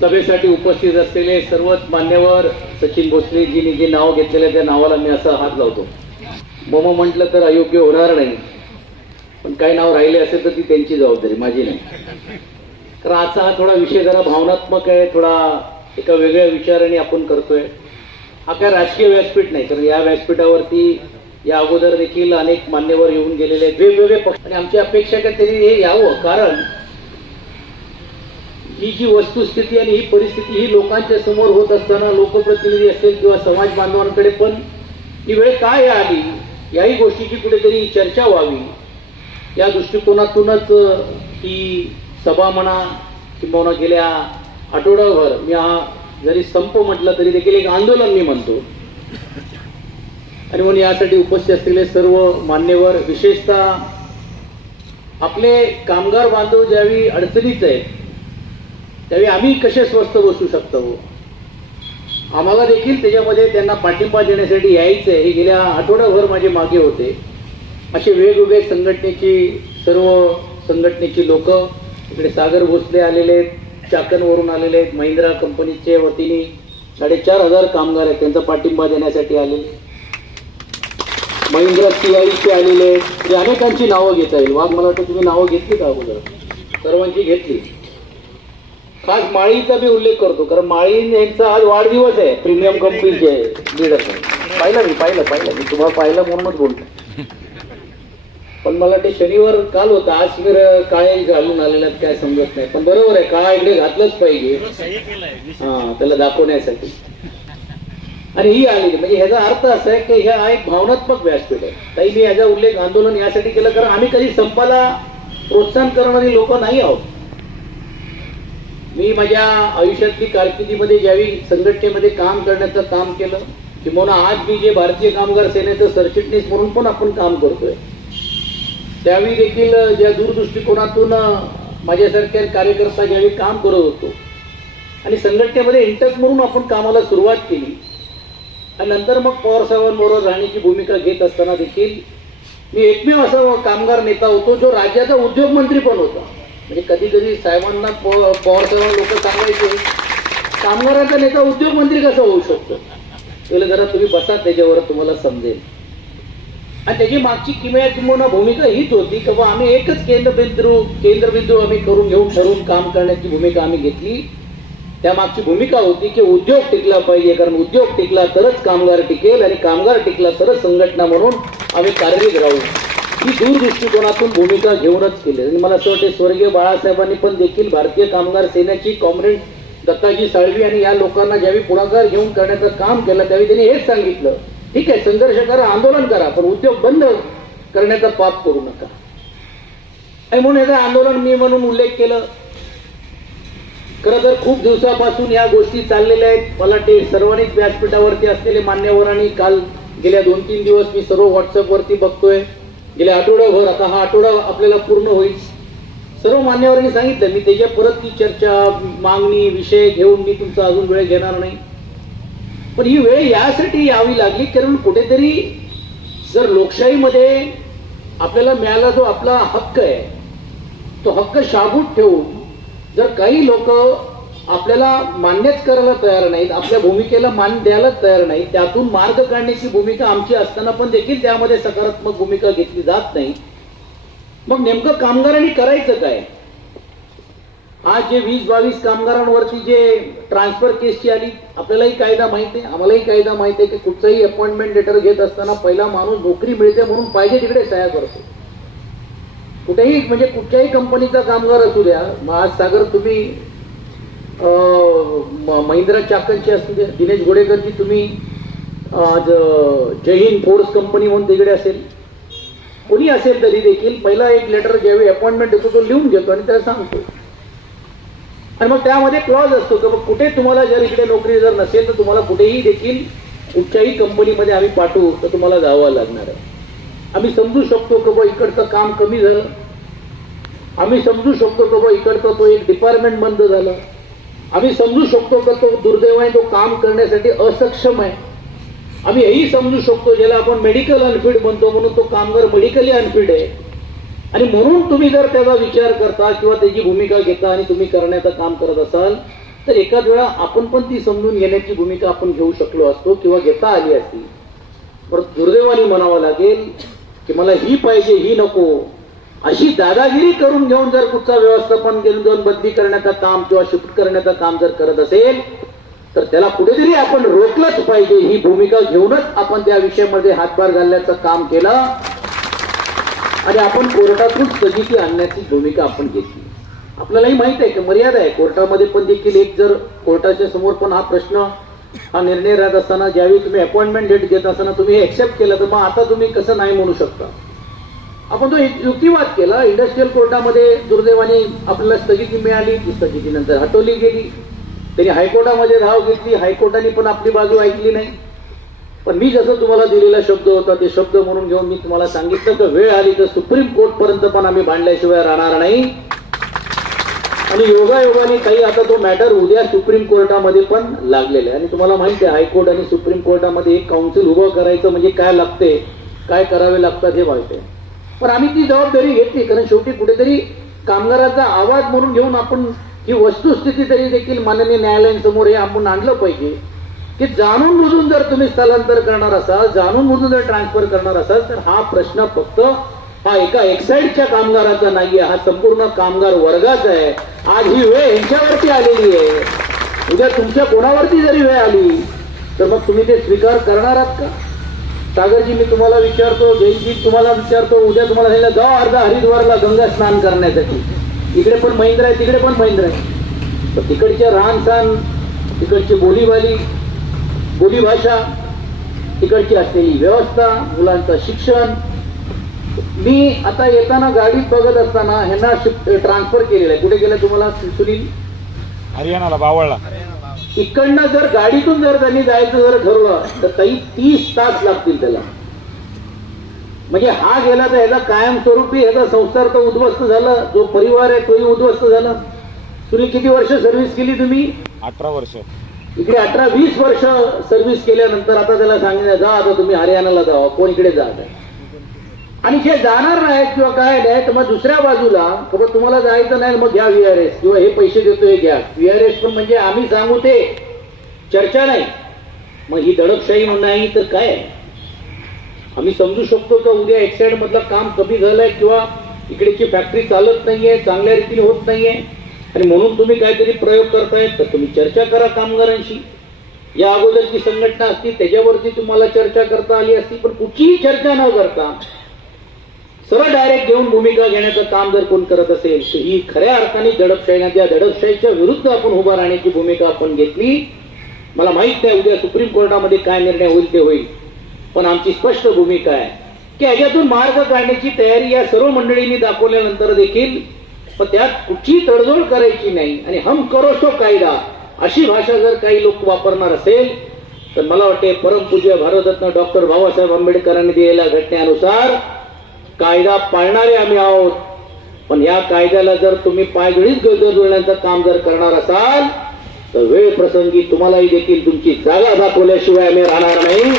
सभेसाठी उपस्थित असलेले सर्वच मान्यवर सचिन भोसलेजींनी जे नाव घेतलेले त्या नावाला मी असा हात लावतो. मम म्हटलं तर अयोग्य होणार नाही, पण काही नाव राहिले असेल तर ती त्यांची जबाबदारी, माझी नाही. कारण आजचा हा थोडा विषय जरा भावनात्मक आहे, थोडा एका वेगळ्या विचाराने आपण करतोय. हा काय राजकीय व्यासपीठ नाही, कारण या व्यासपीठावरती या अगोदर देखील अनेक मान्यवर येऊन गेलेले आहेत, वेगवेगळे पक्ष, आणि आमची अपेक्षा आहे की त्यांनी हे यावं. कारण ही जी वस्तुस्थिती आणि ही परिस्थिती ही लोकांच्या समोर होत असताना लोकप्रतिनिधी असेल किंवा समाज बांधवांकडे पण ही वेळ काय आली, याही गोष्टीची कुठेतरी चर्चा व्हावी, या दृष्टिकोनातूनच ही सभा म्हणा किंवा गेल्या आठवड्याभर मी हा जरी संप म्हटलं तरी देखील एक आंदोलन मी म्हणतो. आणि म्हणून यासाठी उपस्थित असलेले सर्व मान्यवर, विशेषतः आपले कामगार बांधव ज्यावेळी अडचणीत आहेत त्यावेळी आम्ही कसे स्वस्थ बसू शकतो, आम्हाला देखील त्याच्यामध्ये त्यांना पाठिंबा देण्यासाठी यायचं आहे. हे गेल्या आठवड्याभर माझे मागे होते. असे वेगवेगळे सर्व संघटनेची लोक, इकडे सागर भोसले आलेले आहेत, चाकणवरून आलेले आहेत, महिंद्रा कंपनीच्या वतीने 4,500 कामगार आहेत, त्यांचा पाठिंबा देण्यासाठी आलेले, महिंद्रा CIचे आलेले आहेत. अनेकांची नावं घेता येईल. वाघ, मला वाटतं तुम्ही नावं घेतली का अगोदर? सर्वांची घेतली. खास माळीचा मी उल्लेख करतो, कारण माळी यांचा आज वाढदिवस आहे, प्रीमियम कंपनीचे लीडर. पाहिलं मी तुम्हाला पाहिलं म्हणूनच बोलतो. पण मला ते शनिवार काल होता, आज काय घालून आलेला काय समजत नाही. पण बरोबर आहे, काळा इकडे घातलंच पाहिजे त्याला दाखवण्यासाठी. आणि ही आलेली म्हणजे ह्याचा अर्थ असा आहे की ह्या एक भावनात्मक व्यासपीठ आहे. ताई, मी ह्याचा उल्लेख आंदोलन यासाठी केलं कारण आम्ही कधी संपाला प्रोत्साहन करणारी लोक नाही आहोत. मी माझ्या आयुष्यातली कारकिर्दीमध्ये ज्यावेळी संघटनेमध्ये काम करण्याचं काम केलं, किंवा आज मी जे भारतीय कामगार सेनेचं सरचिटणीस म्हणून पण आपण काम करतोय, त्यावेळी देखील ज्या दूरदृष्टिकोनातून माझ्यासारख्या कार्यकर्ता ज्यावेळी काम करत होतो आणि संघटनेमध्ये इंटक म्हणून आपण कामाला सुरुवात केली, आणि नंतर मग पवार साहेबांबरोबर राहण्याची भूमिका घेत असताना देखील मी एकमेव असा कामगार नेता होतो जो राज्याचा उद्योगमंत्री पण होता. म्हणजे कधी कधी साहेबांना पवार साहेबांना लोक सांगायचे, कामगारांचा नेता उद्योगमंत्री कसा होऊ शकतो? त्याला जरा तुम्ही बसा, त्याच्यावर तुम्हाला समजेल. आणि त्याची मागची किंवा भूमिका हीच होती की बाबा आम्ही एकच केंद्रबिंदू आम्ही घेऊन ठरवून काम करण्याची भूमिका आम्ही घेतली. त्यामागची भूमिका होती की उद्योग टिकला पाहिजे, कारण उद्योग टिकला तरच कामगार टिकेल, आणि कामगार टिकला तरच संघटना म्हणून आम्ही कार्यरत राहू. ही दूरदृष्टिकोनातून भूमिका घेऊनच केली. आणि मला असं वाटते स्वर्गीय बाळासाहेबांनी पण देखील भारतीय कामगार सेनेची कॉम्रेड दत्ताजी साळवी आणि या लोकांना ज्यावेळी पुढाकार घेऊन करण्याचं काम केलं त्यावेळी त्यांनी हेच सांगितलं, ठीक आहे संघर्ष करा, आंदोलन करा, पण उद्योग बंद करण्याचा पाप करू नका. आणि म्हणून याचं आंदोलन मी म्हणून उल्लेख केलं. खरं तर खूप दिवसापासून या गोष्टी चाललेल्या आहेत. मला ते सर्वांनीच व्यासपीठावरती असलेले मान्यवरांनी काल गेल्या 2-3 दिवस मी सर्व व्हॉट्सअपवरती बघतोय, गेल्या आठवड्याभर, आता हा आठवडा आपल्याला पूर्ण होईल, सर्व मान्यवरांनी सांगितलं. मी त्याच्या परत ती चर्चा, मागणी, विषय घेऊन मी तुमचा अजून वेळ घेणार नाही. पण ही वेळ यासाठी यावी लागली कारण कुठेतरी जर लोकशाहीमध्ये आपल्याला मिळाला जो आपला हक्क आहे, तो हक्क शाबूत ठेवून जर काही लोक आपल्याला मान्यच करायला तयार नाहीत, आपल्या भूमिकेला मान द्यायला तयार नाही, त्यातून मार्ग काढण्याची भूमिका आमची असताना पण देखील त्यामध्ये सकारात्मक भूमिका घेतली जात नाही, मग नेमकं कामगारांनी करायचं काय? आज जे 20-22 कामगारांवरती जे ट्रान्सफर केसची आली, आपल्यालाही कायदा माहिती आहे, आम्हालाही कायदा माहिती आहे की कुठचंही अपॉइंटमेंट लेटर घेत असताना पहिला माणूस नोकरी मिळते म्हणून पाहिजे तिकडे सह्या करतो. कुठेही म्हणजे कुठच्याही कंपनीचा कामगार असू द्या, आज सागर तुम्ही महिंद्रा चाकणची असू द्या, दिनेश गोडेकरची तुम्ही जय हिंद फोर्स कंपनी म्हणून तिकडे असेल, कोणी असेल तरी देखील पहिला एक लेटर ज्यावेळी अपॉइंटमेंट येतो तो लिहून घेतो आणि त्याला सांगतो. आणि मग त्यामध्ये क्लॉज असतो की कुठे तुम्हाला जर इकडे नोकरी जर नसेल तर तुम्हाला कुठेही देखील कुठच्याही कंपनीमध्ये आम्ही पाठवू तर तुम्हाला जावं लागणार आहे. आम्ही समजू शकतो की बा इकडचं काम कमी झालं, आम्ही समजू शकतो की बा इकडचं तो एक डिपार्टमेंट बंद झालं, आम्ही समजू शकतो की तो दुर्दैवाने तो काम करण्यासाठी असक्षम आहे, आम्ही हेही समजू शकतो ज्याला आपण मेडिकल अनफिट म्हणतो म्हणून तो कामगार मेडिकली अनफिट आहे, आणि म्हणून तुम्ही जर त्याचा विचार करता किंवा त्याची भूमिका घेता आणि तुम्ही करण्याचं काम करत असाल तर एखाद वेळा आपण पण ती समजून घेण्याची भूमिका आपण घेऊ शकलो असतो किंवा घेता आली असती. परत दुर्दैवाने म्हणावं लागेल की मला ही पाहिजे ही नको अशी दादागिरी करून घेऊन जर कुठचा व्यवस्थापन घेऊन जाऊन बदली करण्याचं काम किंवा शिफ्ट करण्याचं काम जर करत असेल तर त्याला कुठेतरी आपण रोखलंच पाहिजे. ही भूमिका घेऊनच आपण त्या विषयामध्ये हातभार घालण्याचं काम केलं आणि आपण कोर्टातून स्थगिती आणण्याची भूमिका आपण घेतली. आपल्यालाही माहित आहे की मर्यादा आहे कोर्टामध्ये पण देखील. एक जर कोर्टाच्या समोर पण हा प्रश्न हा निर्णय राहत असताना ज्यावेळी तुम्ही अपॉइंटमेंट डेट घेत असताना तुम्ही एक्सेप्ट केलं तर मग आता तुम्ही कसं नाही म्हणू शकता. आपण तो युक्तिवाद केला. इंडस्ट्रियल कोर्टामध्ये दुर्दैवाने आपल्याला स्थगिती मिळाली. ती स्थगिती नंतर हटवली गेली. त्यांनी हायकोर्टामध्ये धाव घेतली. हायकोर्टाने पण आपली बाजू ऐकली नाही. पण मी जसं तुम्हाला दिलेला शब्द होता ते शब्द म्हणून घेऊन मी तुम्हाला सांगितलं की वेळ आली तर सुप्रीम कोर्ट पर्यंत पण आम्ही भांडल्याशिवाय राहणार नाही. आणि योगायोगाने काही आता तो मॅटर उद्या सुप्रीम कोर्टामध्ये पण लागलेला आहे. आणि तुम्हाला माहिती आहे हायकोर्ट आणि सुप्रीम कोर्टामध्ये एक काउन्सिल उभं करायचं म्हणजे काय लागते, काय करावे लागतात हे माहिती आहे. पण आम्ही ती जबाबदारी घेतली कारण शेवटी कुठेतरी कामगाराचा आवाज म्हणून घेऊन आपण ही वस्तुस्थिती तरी देखील माननीय न्यायालयासमोर हे आपण आणलं पाहिजे की जाणून बुजून जर तुम्ही स्थलांतर करणार असाल, जाणून बुजून जर ट्रान्सफर करणार असाल तर हा प्रश्न फक्त हा एका एक्साइडच्या कामगाराचा नाहीये, हा संपूर्ण कामगार वर्गाचा आहे. आज ही वेळ यांच्यावरती आलेली आहे. उद्या तुमच्या कोणावरती जरी वेळ आली तर मग तुम्ही ते स्वीकार करणार आहात का? सागरजी मी तुम्हाला विचारतो, जयजी तुम्हाला विचारतो, उद्या तुम्हाला सांगितलं जाऊ अर्धा हरिद्वारला गंगा स्नान करण्यासाठी. इकडे पण महिंद्रा आहे तिकडे पण महिंद्रा आहे. तर तिकडच्या राहणसहान, तिकडची बोलीभाषा, तिकडची असलेली व्यवस्था, मुलांचं शिक्षण. मी आता येताना गाडीत बघत असताना ह्यांना ट्रान्सफर केलेलं आहे. कुठे गेलं तुम्हाला सुनील? हरियाणाला, बावळला. इकडनं जर गाडीतून जर त्यांनी जायचं जर ठरवलं तर काही 30 तास लागतील त्याला. म्हणजे हा गेला तर ह्याचा कायमस्वरूपी ह्याचा संसार तर उद्ध्वस्त झाला, जो परिवार आहे तोही उद्ध्वस्त झाला. तुम्ही किती वर्ष सर्व्हिस केली तुम्ही? 18 वर्ष. इकडे 18-20 वर्ष सर्व्हिस केल्यानंतर आता त्याला सांगितलं जा आता तुम्ही हरियाणाला जावा, कोण इकडे जात आहे. आणि जे जाणार नाहीत किंवा काय नाही तर मग दुसऱ्या बाजूला तुम्हाला जायचं नाही मग घ्या VRS किंवा हे पैसे देतो हे घ्या. VRS पण म्हणजे आम्ही सांगू ते चर्चा नाही. मग ही दडपशाही नाही तर काय? आम्ही समजू शकतो का उद्या एक्साइड मधलं काम कमी झालंय किंवा इकडेची फॅक्टरी चालत नाहीये, चांगल्या रीतीने होत नाहीये आणि म्हणून तुम्ही काहीतरी प्रयोग करतायत तर तुम्ही चर्चा करा कामगारांशी. या अगोदरची संघटना असती त्याच्यावरती तुम्हाला चर्चा करता आली असती. पण कुठलीही चर्चा न करता सरळ डायरेक्ट घेऊन भूमिका घेण्याचं काम जर कोण करत असेल तर ही खऱ्या अर्थाने दडपशाही. त्या दडपशाहीच्या विरुद्ध आपण उभा राहण्याची भूमिका आपण घेतली. मला माहित नाही उद्या सुप्रीम कोर्टामध्ये काय निर्णय होईल ते होईल, पण आमची स्पष्ट भूमिका आहे की याच्यातून मार्ग काढण्याची तयारी या सर्व मंडळींनी दाखवल्यानंतर देखील पण त्यात कुठची तडजोड करायची नाही. आणि हम करो सो कायदा अशी भाषा जर काही लोक वापरणार असेल तर मला वाटते परमपूज्य भारतरत्न डॉक्टर बाबासाहेब आंबेडकरांनी दिलेल्या घटनेनुसार कायदा पाळणारे आम्ही आहोत. पण या कायद्याला जर तुम्ही पायगळीत जोडण्याचं काम जर करणार असाल तर वेळ प्रसंगी तुम्हालाही देखील तुमची जागा दाखवल्याशिवाय आम्ही राहणार नाही.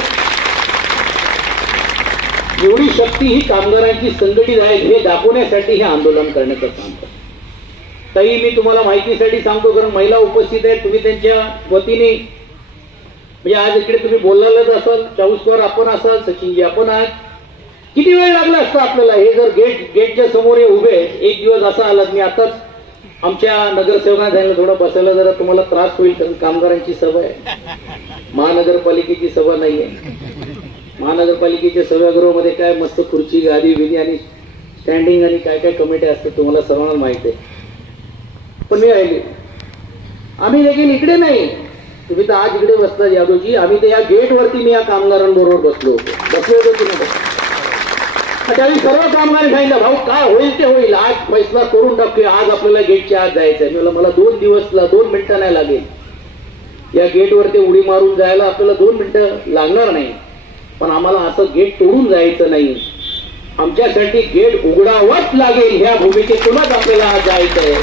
एवढी शक्ती ही कामगारांची संघटित आहे हे दाखवण्यासाठी हे आंदोलन करण्याचं काम करतो. ताई मी तुम्हाला माहितीसाठी सांगतो कारण महिला उपस्थित आहेत. तुम्ही त्यांच्या वतीने म्हणजे आज इकडे तुम्ही बोलायलाच असाल, चाऊसकर आपण असाल, सचिनजी आपण आहात. किती वेळ लागला असता आपल्याला हे जर गेटच्या समोर हे उभे. एक दिवस असा आला मी आताच आमच्या नगरसेवकांना सांगितलं थोडं बसायला जरा तुम्हाला त्रास होईल कारण कामगारांची सभा आहे, महानगरपालिकेची सभा नाहीये. महानगरपालिकेच्या सभागृहामध्ये काय मस्त खुर्ची गादी विधी आणि स्टँडिंग आणि काय काय कमिटी असते तुम्हाला सर्वांना माहिती आहे. पण मी राहिले आम्ही देखील इकडे नाही. तुम्ही तर आज इकडे बसता यादवजी, आम्ही तर या गेटवरती मी या कामगारांबरोबर बसलो होतो की नाही. त्यावेळी सर्व कामगारांनी सांगितलं भाऊ काय होईल ते होईल, आज फैसला करून टाकूया, आज आपल्याला गेटच्या आत जायचं आहे. मला 2 मिनिटं नाही लागेल या गेटवरती उडी मारून जायला, आपल्याला 2 मिनिटं लागणार नाही. पण आम्हाला असं गेट तोडून जायचं नाही, आमच्यासाठी गेट उघडावंच लागेल ह्या भूमिकेतूनच आपल्याला आज जायचं आहे.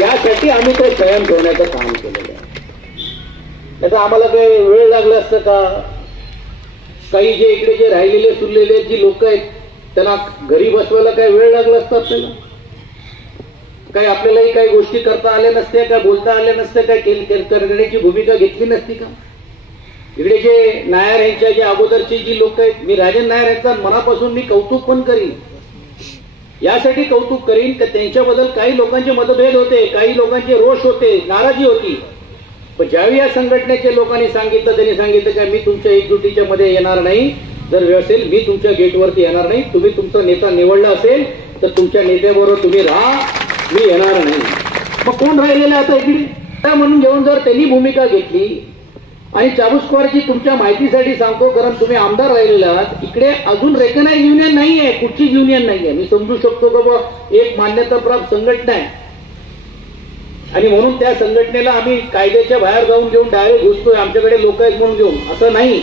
यासाठी आम्ही ते संयम ठेवण्याचं काम केलेलं आहे. त्याचा आम्हाला काही वेळ लागला असतं का? काही जे इकडे जे राहिलेले सुरलेले जी लोक आहेत त्यांना घरी बसवायला काय वेळ लागला असता आपल्याला? काय आपल्यालाही काही गोष्टी करता आल्या नसत्या, काय बोलता आल्या नसत्या, काय करण्याची भूमिका घेतली नसती का? इकडे जे नायर यांच्या जे अगोदरचे जी लोक आहेत, मी राजन नायर यांचा मनापासून मी कौतुक पण करीन, यासाठी कौतुक करीन की त्यांच्याबद्दल काही लोकांचे मतभेद होते, काही लोकांचे रोष होते, नाराजी होती, पण ज्यावेळी या संघटनेच्या लोकांनी सांगितलं, त्यांनी सांगितलं की मी तुमच्या एकजुटीच्या मध्ये येणार नाही, जर वेळ असेल मी तुमच्या गेटवरती येणार नाही, तुम्ही तुमचा नेता निवडला असेल तर तुमच्या नेत्याबरोबर तुम्ही राहा, मी येणार नाही. मग कोण राहिलेलं आता इकडे म्हणून घेऊन जर त्यांनी भूमिका घेतली, आणि चाबुस्कॉरची तुमच्या माहितीसाठी सांगतो, कारण तुम्ही आमदार राहिलेला आहात, इकडे अजून रेकनाइज युनियन नाहीये, कुठचीच युनियन नाहीये. मी समजू शकतो की बाबा एक मान्यताप्राप्त संघटना आहे आणि म्हणून त्या संघटनेला आम्ही कायद्याच्या बाहेर जाऊन घेऊन डायरेक्ट घुसतोय, आमच्याकडे लोक आहेत म्हणून घेऊन, असं नाही.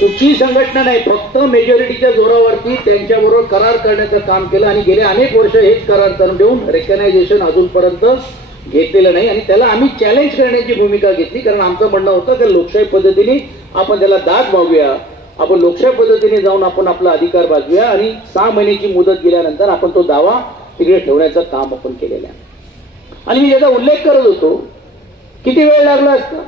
कुठचीही संघटना नाही, फक्त मेजॉरिटीच्या जोरावरती त्यांच्याबरोबर करार करण्याचं काम केलं आणि गेले अनेक वर्ष हेच करार करून देऊन रेकनायझेशन अजूनपर्यंत घेतलेलं नाही. आणि त्याला आम्ही चॅलेंज करण्याची भूमिका घेतली, कारण आमचं म्हणणं होतं की लोकशाही पद्धतीने आपण त्याला दाद मागूया, आपण लोकशाही पद्धतीने जाऊन आपण आपला अधिकार बाजूया आणि 6 महिन्याची मुदत गेल्यानंतर आपण तो दावा तिकडे ठेवण्याचं काम आपण केलेलं आहे. आणि मी याचा उल्लेख करत होतो, किती वेळ लागला असता,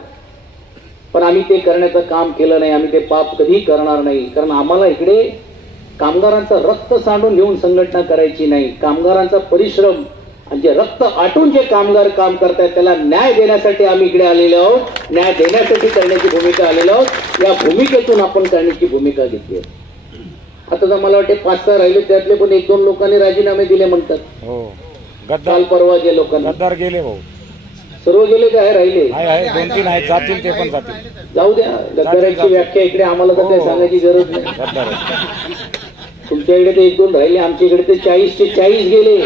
पण आम्ही ते करण्याचं काम केलं नाही. आम्ही ते पाप कधी करणार नाही, कारण आम्हाला इकडे कामगारांचं रक्त सांडून घेऊन संघटना करायची नाही. कामगारांचा परिश्रम आणि जे रक्त आटून जे कामगार काम करतायत त्याला न्याय देण्यासाठी आम्ही इकडे आलेलो आहोत, न्याय देण्यासाठी करण्याची भूमिका आलेलो आहोत. या भूमिकेतून आपण करण्याची भूमिका घेतली आहे. आता तर मला वाटते 5-6 राहिले, त्यातले पण 1-2 लोकांनी राजीनामे दिले म्हणतात. हो, काल परवा जे लोकांना गद्दार गेले, भाऊ सर्व गेले काय राहिले? 2-3 आहेत, जातील, ते पण जातील. जाऊ द्या, गद्दारांची व्याख्या इकडे आम्हाला तर काही सांगायची गरज नाही. गद्दार तुमच्या इकडे ते 1-2 राहिले, आमच्या इकडे ते 40चे 40 गेले.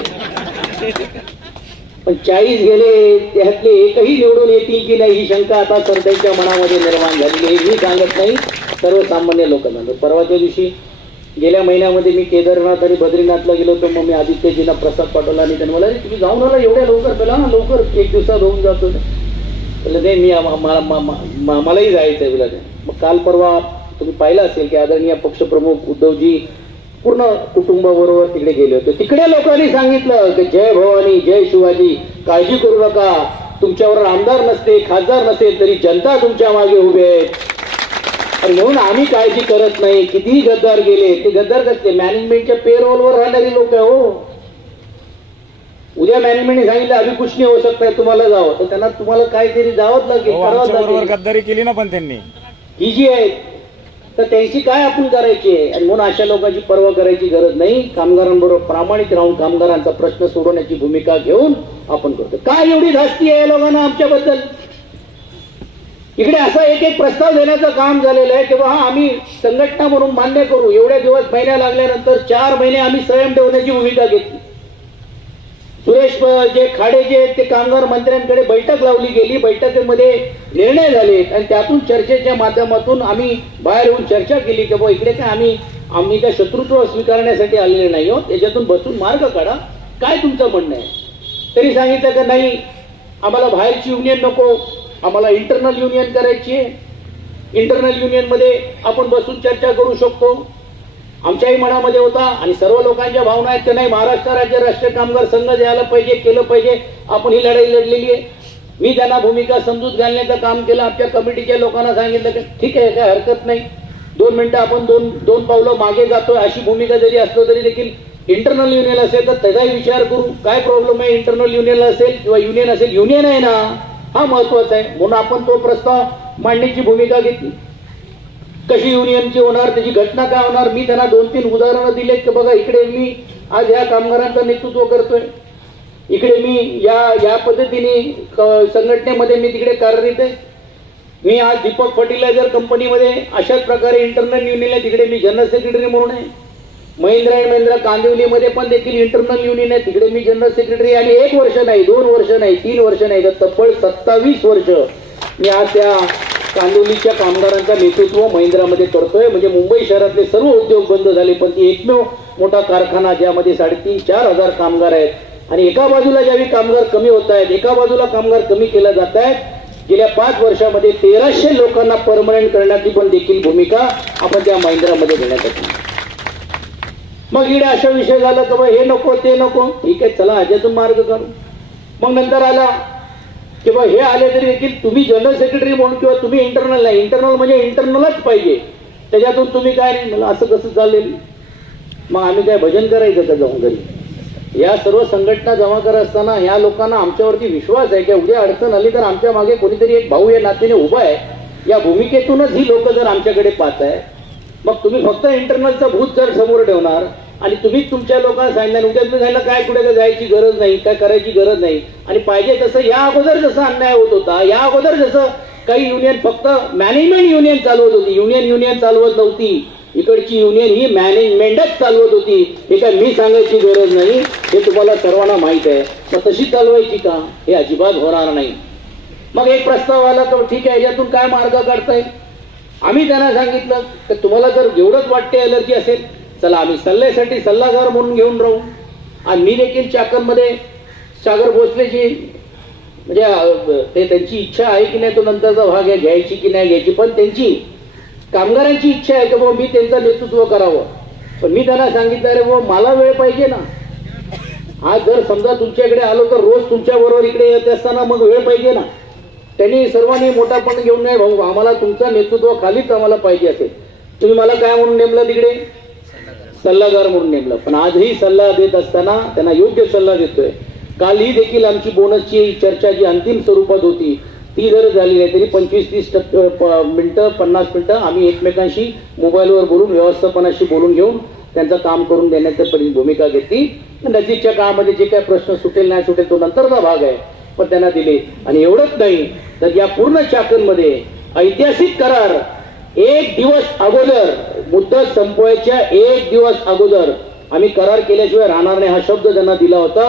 पण 40 गेले, त्यातले एकही निवडून येतील की नाही ही शंका आता सरकारच्या मनामध्ये निर्माण झालेली आहे. मी सांगत नाही, सर्वसामान्य लोकांना. परवाच्या दिवशी गेल्या महिन्यामध्ये मी केदारनाथ आणि बद्रीनाथला गेलो होतो. मग मी आदित्यजींना प्रसाद पाठवला आणि त्यांनी मला तुम्ही जाऊन आला एवढ्या लवकर? पहिला लवकर 1 दिवसात होऊन जातो. नाही, मी मलाही जायचं आहे. मग काल परवा तुम्ही पाहिलं असेल की आदरणीय पक्षप्रमुख उद्धवजी पूर्ण कुटुंबाबरोबर तिकडे गेले होते. तिकडे लोकांनी सांगितलं की जय भवानी, जय शिवाजी, काळजी करू नका, तुमच्यावर आमदार नसते, खासदार नसेल तरी जनता तुमच्या मागे उभे आहे. आणि म्हणून आम्ही काळजी करत नाही. कितीही गद्दार गेले, ते गद्दार कसले? मॅनेजमेंटच्या पेरोलवर राहणारी लोक आहे. हो, उद्या मॅनेजमेंटने सांगितलं अभी कुछ नाही हो सकता, तुम्हाला जावं, तर त्यांना तुम्हाला काहीतरी जावंच लागेल, करावंच लागेल. गद्दारी केली ना पण त्यांनी, ही जी आहे तर त्यांची काय आपण करायची आहे? आणि म्हणून अशा लोकांची पर्वा करायची गरज नाही. कामगारांबरोबर प्रामाणिक राहून कामगारांचा प्रश्न सोडवण्याची भूमिका घेऊन आपण करतो. काय एवढी धास्ती आहे लोकांना आमच्याबद्दल? इकडे असा एक प्रस्ताव देण्याचं काम झालेलं आहे की हा आम्ही संघटना म्हणून मान्य करू. एवढ्या दिवस महिन्या लागल्यानंतर 4 महिने आम्ही संयम ठेवण्याची भूमिका घेतली. सुरेश जे खाडे जे ते कामगार मंत्र्यांकडे बैठक लावली गेली, बैठकीमध्ये निर्णय झाले आणि त्यातून चर्चेच्या माध्यमातून आम्ही बाहेर येऊन चर्चा केली की इकडे काय आम्ही काय शत्रुत्व स्वीकारण्यासाठी आलेले नाही आहोत, त्याच्यातून बसून मार्ग काढा, काय तुमचं म्हणणं आहे? तरी सांगितलं की नाही, आम्हाला बाहेरची युनियन नको, आम्हाला इंटरनल युनियन करायची आहे. इंटरनल युनियन मध्ये आपण बसून चर्चा करू शकतो. आमच्याही मनामध्ये होता आणि सर्व लोकांच्या भावना आहेत की नाही, महाराष्ट्र राज्य राष्ट्रीय कामगार संघ द्यायला पाहिजे, केलं पाहिजे, आपण ही लढाई लढलेली आहे. मी त्यांना भूमिका समजूत घालण्याचं काम केलं. आमच्या कमिटीच्या लोकांना सांगितलं की ठीक आहे, काय हरकत नाही, 2 मिनिटं आपण दोन पावलं मागे जातोय अशी भूमिका जरी असलो तरी देखील इंटरनल युनियन असेल तर त्याचाही विचार करू. काय प्रॉब्लेम आहे? इंटरनल युनियन असेल किंवा युनियन असेल, युनियन आहे ना, हा महत्वाचा आहे. म्हणून आपण तो प्रस्ताव मांडण्याची भूमिका घेतली. कशी युनियनची होणार, त्याची घटना काय होणार, मी त्यांना 2-3 उदाहरणं दिलेत की बघा इकडे मी आज या कामगारांचं नेतृत्व करतोय, इकडे मी या पद्धतीने संघटनेमध्ये मी तिकडे कार्यरत आहे. मी आज दीपक फर्टिलायझर कंपनीमध्ये अशाच प्रकारे इंटरनल युनियन आहे, तिकडे मी जनरल सेक्रेटरी म्हणून आहे. महिंद्रा अँड महिंद्रा कांदिवलीमध्ये पण देखील इंटरनल युनियन आहे, तिकडे मी जनरल सेक्रेटरी. आणि 1 वर्ष नाही, 2 वर्ष नाही, 3 वर्ष नाही, तर तब्बल 27 वर्ष मी आज त्या कांदिवलीच्या कामगारांचं नेतृत्व महिंद्रामध्ये करतोय. म्हणजे मुंबई शहरातले सर्व उद्योग बंद झाले, पण ती एकमेव मोठा कारखाना ज्यामध्ये 3,500-4 हजार कामगार आहेत. आणि एका बाजूला ज्यावेळी कामगार कमी होत आहेत, एका बाजूला कामगार कमी केले जात आहेत, गेल्या 5 वर्षामध्ये 1300 लोकांना परमनंट करण्याची पण देखील भूमिका आपण त्या महिंद्रामध्ये घेण्यात आली. मग इकडे अशा विषय झाला की बा हे नको ते नको, ठीक आहे चला ह्याच्यातून मार्ग काढू. मग नंतर आला की बा हे आले तरी देखील तुम्ही जनरल सेक्रेटरी म्हणून किंवा तुम्ही इंटरनल नाही, इंटरनल म्हणजे इंटरनलच पाहिजे, त्याच्यातून तुम्ही काय नाही. मला असं कसं चालेल? मग आम्ही काय भजन करायचं का जाऊन घरी? या सर्व संघटना जमा करत असताना या लोकांना आमच्यावरती विश्वास आहे की उद्या अडचण आली तर आमच्या मागे कोणीतरी एक भाऊ या नात्याने उभा आहे. या भूमिकेतूनच ही लोक जर आमच्याकडे पाहत आहे, मग तुम्ही फक्त इंटरनलचं भूत जर समोर ठेवणार आणि तुम्हीच तुमच्या लोकांना सांगितलं उद्या तुम्ही सांगितलं काय कुठे जायची गरज नाही, काय करायची गरज नाही, आणि पाहिजे तसं या अगोदर जसं अन्याय होत होता, या अगोदर जसं काही युनियन फक्त मॅनेजमेंट युनियन चालवत होती, युनियन चालवत नव्हती, इकडची युनियन ही मॅनेजमेंटच चालवत होती, हे काय मी सांगायची गरज नाही, हे तुम्हाला सर्वांना माहित आहे. मग तशी चालवायची का? हे अजिबात होणार नाही. मग एक प्रस्ताव आला तर ठीक आहे, याच्यातून काय मार्ग काढताय? आम्ही त्यांना सांगितलं की तुम्हाला जर एवढंच वाटते एलर्जी असेल, चला आम्ही सल्ल्यासाठी सल्लागार म्हणून घेऊन राहू. आणि मी देखील चाकणमध्ये सागर भोसलेची म्हणजे ते त्यांची इच्छा आहे की नाही तो नंतरचा भाग आहे, घ्यायची की नाही घ्यायची, पण त्यांची कामगारांची इच्छा आहे की बाबा मी त्यांचं नेतृत्व करावं. पण मी त्यांना सांगितलं अरे बाबा मला वेळ पाहिजे ना. आज जर समजा तुमच्याकडे आलो तर रोज तुमच्या बरोबर इकडे येत असताना मग वेळ पाहिजे ना. त्यांनी सर्वांनी मोठापण घेऊन नाही भाऊ आम्हाला तुमचं नेतृत्व खालीच आम्हाला पाहिजे असेल. तुम्ही मला काय म्हणून नेमलं तिकडे? सल्लागार म्हणून नेमलं. पण आजही सल्ला देत असताना त्यांना योग्य सल्ला देतोय. कालही देखील आमची बोनसची चर्चा जी अंतिम स्वरूपात होती ती जर झाली नाही तरी 25-30 मिनिटं 50 मिनिटं आम्ही एकमेकांशी मोबाईलवर बोलून व्यवस्थापनाशी बोलून घेऊन त्यांचं काम करून देण्याची भूमिका घेतली. नजीकच्या काळामध्ये जे काही प्रश्न सुटेल नाही सुटेल तो नंतरचा भाग आहे, पण त्यांना दिले. आणि एवढंच नाही तर या पूर्ण चाकणमध्ये ऐतिहासिक करार 1 दिवस अगोदर मुदत संपवायच्या 1 दिवस अगोदर आम्ही करार केल्याशिवाय राहणार नाही हा शब्द त्यांना दिला होता.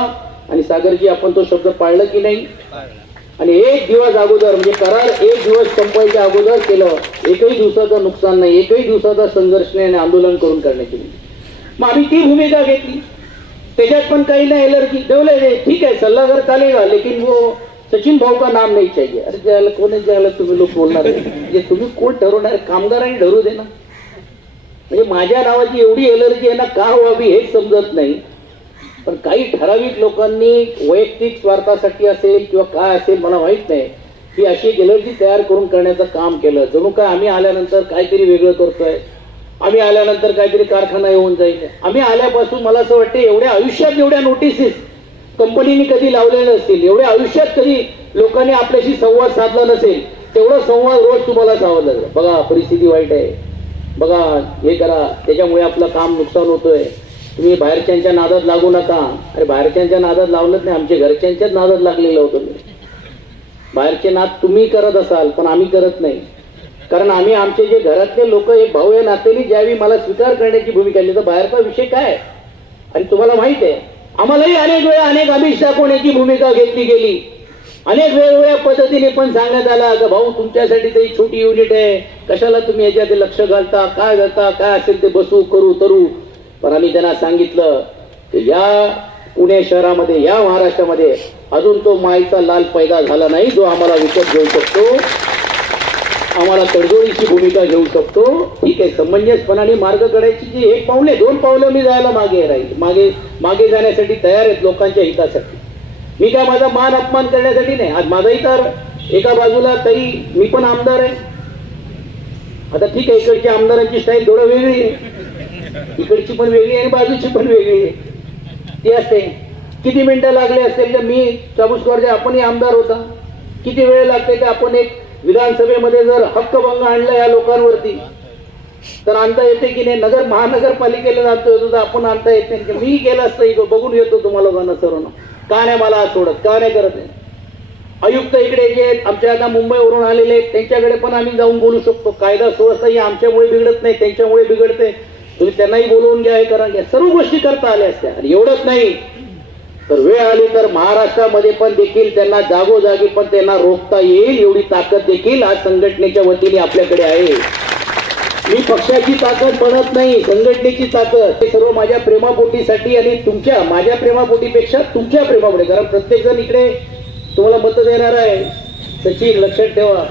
आणि सागरजी आपण तो शब्द पाळला की नाही? आणि 1 दिवस अगोदर म्हणजे करार 1 दिवस संपवायच्या अगोदर केलं. एकही दिवसाचं नुकसान नाही, एकही दिवसाचा संघर्ष नाही आणि आंदोलन करून करण्याची. मग आम्ही ती भूमिका घेतली. त्याच्यात पण काही नाही एलर्जी ठेवलंय, ठीक आहे सल्लागार चालेगा लेकिन वो सचिन भाऊ का नाम नाही चाहिए. अरे ज्याला कोणी ज्याला तुम्ही लोक बोलणार म्हणजे तुम्ही कोण ठरवणार? कामगारांनी ठरवू दे ना. म्हणजे माझ्या नावाची एवढी एलर्जी आहे ना का व्हावी हेच समजत नाही. पण काही ठराविक लोकांनी वैयक्तिक स्वार्थासाठी असेल किंवा काय असेल मला माहित नाही ही अशी एक एलर्जी तयार करून करण्याचं काम केलं. जणू काय आम्ही आल्यानंतर काहीतरी वेगळं करतोय, आम्ही आल्यानंतर काहीतरी कारखाना येऊन जाईल. आम्ही आल्यापासून मला असं वाटतं एवढ्या आयुष्यात एवढ्या नोटिसेस कंपनीने कधी लावलेल्या नसतील, एवढ्या आयुष्यात कधी लोकांनी आपल्याशी संवाद साधला नसेल, तेवढा संवाद रोज तुम्हाला सावध लागला. बघा परिस्थिती वाईट आहे, बघा हे करा, त्याच्यामुळे आपलं काम नुकसान होतोय, तुम्ही बाहेरच्यांच्या नादात लागू नका. अरे बाहेरच्यांच्या नादात लावलंच नाही, आमच्या घरच्यांच्याच नादात लागलेलं होतं. बाहेरचे नाद तुम्ही करत असाल पण आम्ही करत नाही. कारण आम्ही आमचे जे घरातले लोक एक भाऊ या नात्याने ज्यावेळी मला स्वीकार करण्याची भूमिका केली तर बाहेरचा विषय काय. आणि तुम्हाला माहित आहे आम्हालाही अनेक वेळा अनेक आमिष दाखवण्याची भूमिका घेतली गेली. अनेक वेगवेगळ्या पद्धतीने पण सांगण्यात आलं की भाऊ तुमच्यासाठी तरी छोटी युनिट आहे, कशाला तुम्ही याच्यात लक्ष घालता, काय घालता, काय असेल ते बसू करू तरू. पण आम्ही त्यांना सांगितलं की या पुणे शहरामध्ये या महाराष्ट्रामध्ये अजून तो माईचा लाल पैदा झाला नाही जो आम्हाला विकत घेऊ शकतो, आम्हाला तडजोडीची भूमिका घेऊ शकतो. ठीक आहे समंजसपणाने मार्ग काढायची जी 1 पाऊल 2 पावलं मी जायला मागे राहील, मागे जाण्यासाठी तयार आहेत लोकांच्या हितासाठी. मी काय माझा मान अपमान करण्यासाठी नाही. आज माझाही तर एका बाजूला ताई मी पण आमदार आहे. आता ठीक आहे इकडच्या आमदारांची स्टाईल थोडं वेगळी आहे, इकडची पण वेगळी आहे आणि बाजूची पण वेगळी आहे. ती असते किती मिनिटं लागले असतील का मी चाबुसकरचे आपणही आमदार होता, किती वेळ लागते का आपण एक विधानसभेमध्ये जर हक्कभंग आणला या लोकांवरती तर आणता येते की नाही. महानगरपालिकेला जातो येतो तर आपण आणता येत नाही. मी केलं असतं बघून येतो तुम्हाला लोकांना सर्वांना का नाही मला सोडत, का नाही करत नाही. आयुक्त इकडे जे आमच्या आता मुंबईवरून आलेले आहेत त्यांच्याकडे पण आम्ही जाऊन बोलू शकतो. कायदा सुव्यवस्था ही आमच्यामुळे बिघडत नाही त्यांच्यामुळे बिघडते. तुम्ही त्यांनाही बोलवून घ्या, हे करा घ्या, सर्व गोष्टी करता आल्या असत्या. आणि एवढंच नाही तर वेळ आली तर महाराष्ट्रामध्ये पण देखील त्यांना जागोजागी पण त्यांना रोखता येईल एवढी ताकद देखील आज संघटनेच्या वतीने आपल्याकडे आहे. मी पक्षाची ताकद म्हणत नाही, संघटनेची ताकद. हे सर्व माझ्या प्रेमापोटीसाठी आणि तुमच्या माझ्या प्रेमापोटीपेक्षा तुमच्या प्रेमापोटी. कारण प्रत्येक जण इकडे तुम्हाला मत देणार आहे. सचिन लक्षात ठेवा.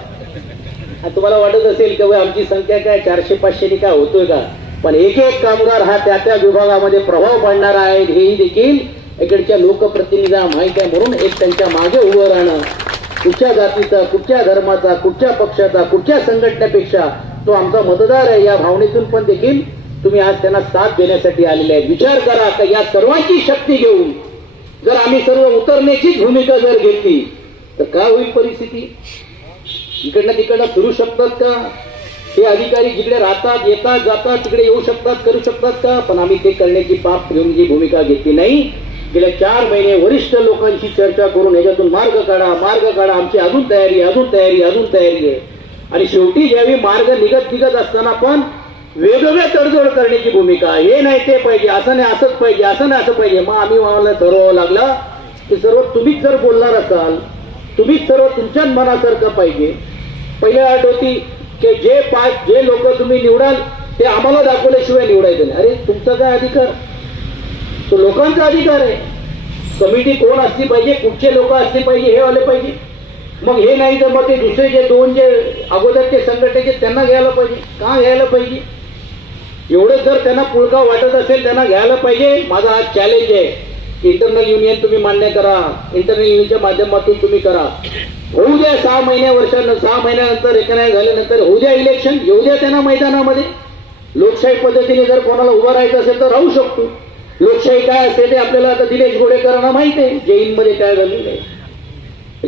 तुम्हाला वाटत असेल की आमची संख्या काय 400-500 काय होतोय का, पण एक एक कामगार हा त्या त्या विभागामध्ये प्रभाव पाडणारा आहे हेही देखील इकडच्या लोकप्रतिनिधींना माहीत आहे. म्हणून एक त्यांच्या मागे उभं राहणं, कुठच्या जातीचा, कुठच्या धर्माचा, कुठच्या पक्षाचा, कुठच्या संघटनेपेक्षा तो आमचा मतदार आहे या भावनेतून पण देखील तुम्ही आज त्यांना साथ देण्यासाठी आलेले आहेत. विचार करा का या सर्वांची शक्ती घेऊन जर आम्ही सर्व उतरण्याचीच भूमिका जर घेतली तर काय होईल परिस्थिती? इकडनं तिकडनं फिरू शकतात का हे अधिकारी? जिकडे राहतात, येतात, जातात, तिकडे येऊ शकतात, करू शकतात का? पण आम्ही ते करण्याची पाप घेऊन जी भूमिका घेतली नाही. गेल्या 4 महिने वरिष्ठ लोकांशी चर्चा करून ह्याच्यातून मार्ग काढा, आमची अजून तयारी आहे. आणि शेवटी ज्यावेळी मार्ग निघत असताना पण वेगवेगळ्या तडजोड करण्याची भूमिका, हे नाही ते पाहिजे, असं नाही असंच पाहिजे, असं नाही असं पाहिजे. मग आम्ही आम्हाला ठरवावं लागलं की सर्व तुम्हीच जर बोलणार असाल, तुम्हीच सर्व तुमच्याच मनासारखं पाहिजे. पहिली अट होती की जे लोक तुम्ही निवडाल ते आम्हाला दाखवल्याशिवाय निवडायचं नाही. अरे तुमचा काय अधिकार? तो लोकांचा अधिकार आहे. कमिटी कोण असली पाहिजे, कुठचे लोक असले पाहिजे हे आले पाहिजे. मग हे नाही तर मग ते दुसरे जे 2 जे अगोदरचे संघटनेचे त्यांना घ्यायला पाहिजे. का घ्यायला पाहिजे? एवढं जर त्यांना पुळका वाटत असेल त्यांना घ्यायला पाहिजे. माझा आज चॅलेंज आहे, इंटरनल युनियन तुम्ही मान्य करा, इंटरनल युनियनच्या माध्यमातून तुम्ही करा. होऊ द्या 6 महिन्यानंतर रेकग्नाइज झाल्यानंतर होऊ द्या इलेक्शन, येऊ द्या त्यांना मैदानामध्ये. लोकशाही पद्धतीने जर कोणाला उभं राहायचं असेल तर राहू शकतो. लोकशाही काय असते ते आपल्याला आता दिनेश गोडेकरांना माहिती आहे, जैनमध्ये काय झालेलं आहे,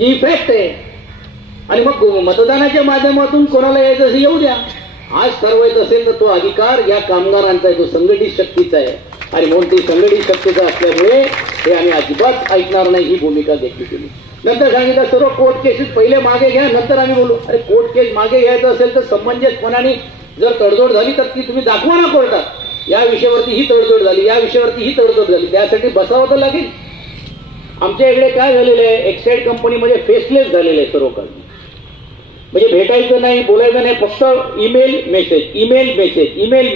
इफेक्ट आहे. आणि मग मतदानाच्या माध्यमातून कोणाला यायचं असेल येऊ द्या. आज ठरवायचं असेल तर तो अधिकार या कामगारांचा आहे, तो संघटित शक्तीचा आहे. आणि म्हणून ती संघटित शक्तीचा असल्यामुळे हे आम्ही अजिबात ऐकणार नाही ही भूमिका घेतली गेली. नंतर सांगितलं सर्व कोर्ट केसेस पहिले मागे घ्या, नंतर आम्ही बोलू. अरे कोर्ट केस मागे घ्यायचं असेल तर समंजसपणाने जर तडजोड झाली तर ती तुम्ही दाखवा ना कोर्टात. या विषयावरती ही तडजोड झाली, या विषयावरती ही तडजोड झाली, त्यासाठी बसावं तर लागेल. आमच्या इकडे काय झालेलं आहे, एक्साईड कंपनीमध्ये फेसलेस झालेलं आहे सर्व काही. म्हणजे भेटायचं नाही, बोलायचं नाही, फक्त ईमेल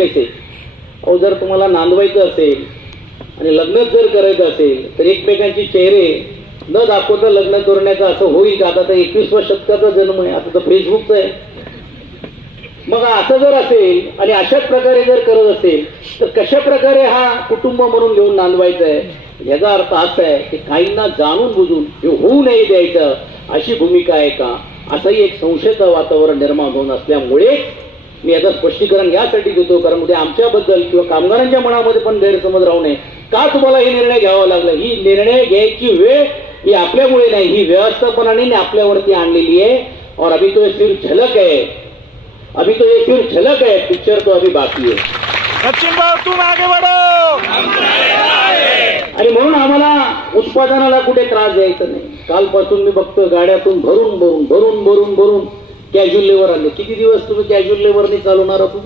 मेसेज. अहो जर तुम्हाला नांदवायचं असेल आणि लग्नच जर करायचं असेल तर एकमेकांचे चेहरे न दाखवता लग्न करण्याचं असं होईल का? आता तर 21व्या शतकाचा जन्म आहे, आता तर फेसबुकचा आहे. मग असं जर असेल आणि अशाच प्रकारे जर करत असेल तर कशा प्रकारे हा कुटुंब म्हणून घेऊन नांदवायचं आहे? याचा अर्थ असा आहे की काहींना जाणून बुजून हे होऊ नाही द्यायचं अशी भूमिका आहे का? असंही एक संशयाचं वातावरण निर्माण होऊन असल्यामुळे मी याचं स्पष्टीकरण यासाठी देतो, कारण उद्या आमच्याबद्दल किंवा कामगारांच्या मनामध्ये पण गैरसमज राहू नये. का तुम्हाला हे निर्णय घ्यावा लागला? ही निर्णय घ्यायची वेळ ही आपल्यामुळे नाही, ही व्यवस्थापनाने आपल्यावरती आणलेली आहे. और अभी तो सिर्फ झलक है, पिक्चर तो अभी बाकी है. सचिन भाऊ तुम आगे बढ़ो. आणि म्हणून आम्हाला उत्पादनाला कुठे त्रास द्यायचा नाही. कालपासून मी बघतो गाड्यातून भरून कॅज्युअल लेबर आले. किती दिवस तुम्ही कॅज्युअल लेबरने चालवणार आहात?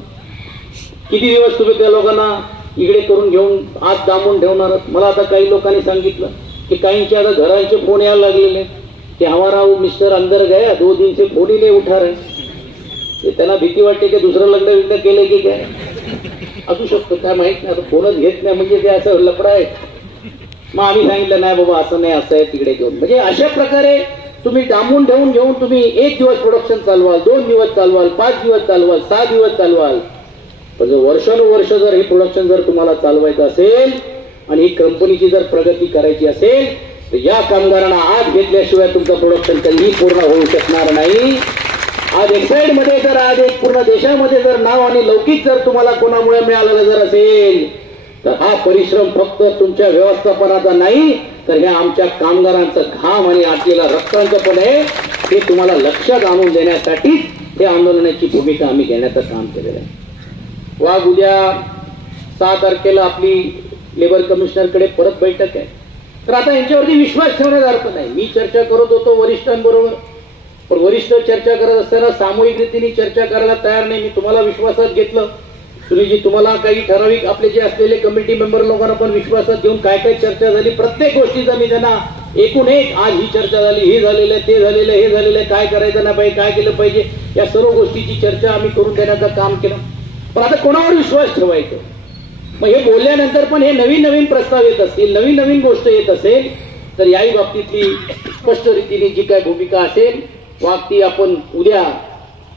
किती दिवस तुम्ही त्या लोकांना इकडे करून घेऊन आत दामून ठेवणार आहात? मला आता काही लोकांनी सांगितलं की काहींचे आता घरांचे फोन यायला लागलेले की हमारा मिस्टर अंदर गया, 2 दिन से फोन ही नहीं उठा रहे. त्यांना भीती वाटते की दुसरं लग्न केलं की काय असू शकतं, काय माहित नाही. आता फोनच घेत नाही म्हणजे ते असं लफडा आहे. मग आम्ही सांगितलं नाही बाबा असं नाही, असं आहे, तिकडे घेऊन. म्हणजे अशा प्रकारे तुम्ही डांबून घेऊन तुम्ही 1 दिवस प्रोडक्शन चालवाल, 2 दिवस चालवाल, 5 दिवस चालवाल, 6 दिवस चालवाल. पण जर वर्षानुवर्ष जर हे प्रोडक्शन जर तुम्हाला चालवायचं असेल आणि ही कंपनीची जर प्रगती करायची असेल तर या कामगारांना आत घेतल्याशिवाय तुमचं प्रोडक्शन कधीही पूर्ण होऊ शकणार नाही. आज एक्साईड मध्ये जर आज एक पूर्ण देशामध्ये जर नाव आणि लौकिक जर तुम्हाला कोणामुळे मिळालेलं जर असेल तर हा परिश्रम फक्त तुमच्या व्यवस्थापनाचा नाही तर हे आमच्या कामगारांचं घाम आणि आटलेला रक्तांचं पण आहे. हे तुम्हाला लक्षात आणून देण्यासाठीच हे आंदोलनाची भूमिका आम्ही घेण्याचं काम केलेलं आहे. वाघ उद्या 6 तारखेला आपली लेबर कमिशनरकडे परत बैठक आहे. तर आता यांच्यावरती विश्वास ठेवण्याचा अर्थ नाही. मी चर्चा करत होतो वरिष्ठांबरोबर, पण वरिष्ठ चर्चा करत असताना सामूहिक रीतीने चर्चा करायला तयार नाही. मी तुम्हाला विश्वासात घेतलं, सुनीजी तुम्हाला काही ठराविक आपले जे असलेले कमिटी मेंबर लोकांना पण विश्वासात घेऊन काय काय चर्चा झाली प्रत्येक गोष्टीचा मी त्यांना एकूण एक आज ही चर्चा झाली, हे झालेलं आहे, ते झालेलं आहे, हे झालेलं आहे, काय करायचं नाही पाहिजे, काय केलं पाहिजे, या सर्व गोष्टीची चर्चा आम्ही करून देण्याचं काम केलं. पण आता कोणावर विश्वास ठेवायचा? मग हे बोलल्यानंतर पण हे नवीन प्रस्ताव येत असतील, नवीन गोष्ट येत असेल तर याही बाबतीतली स्पष्ट रीतीने जी काय भूमिका असेल वाग ती आपण उद्या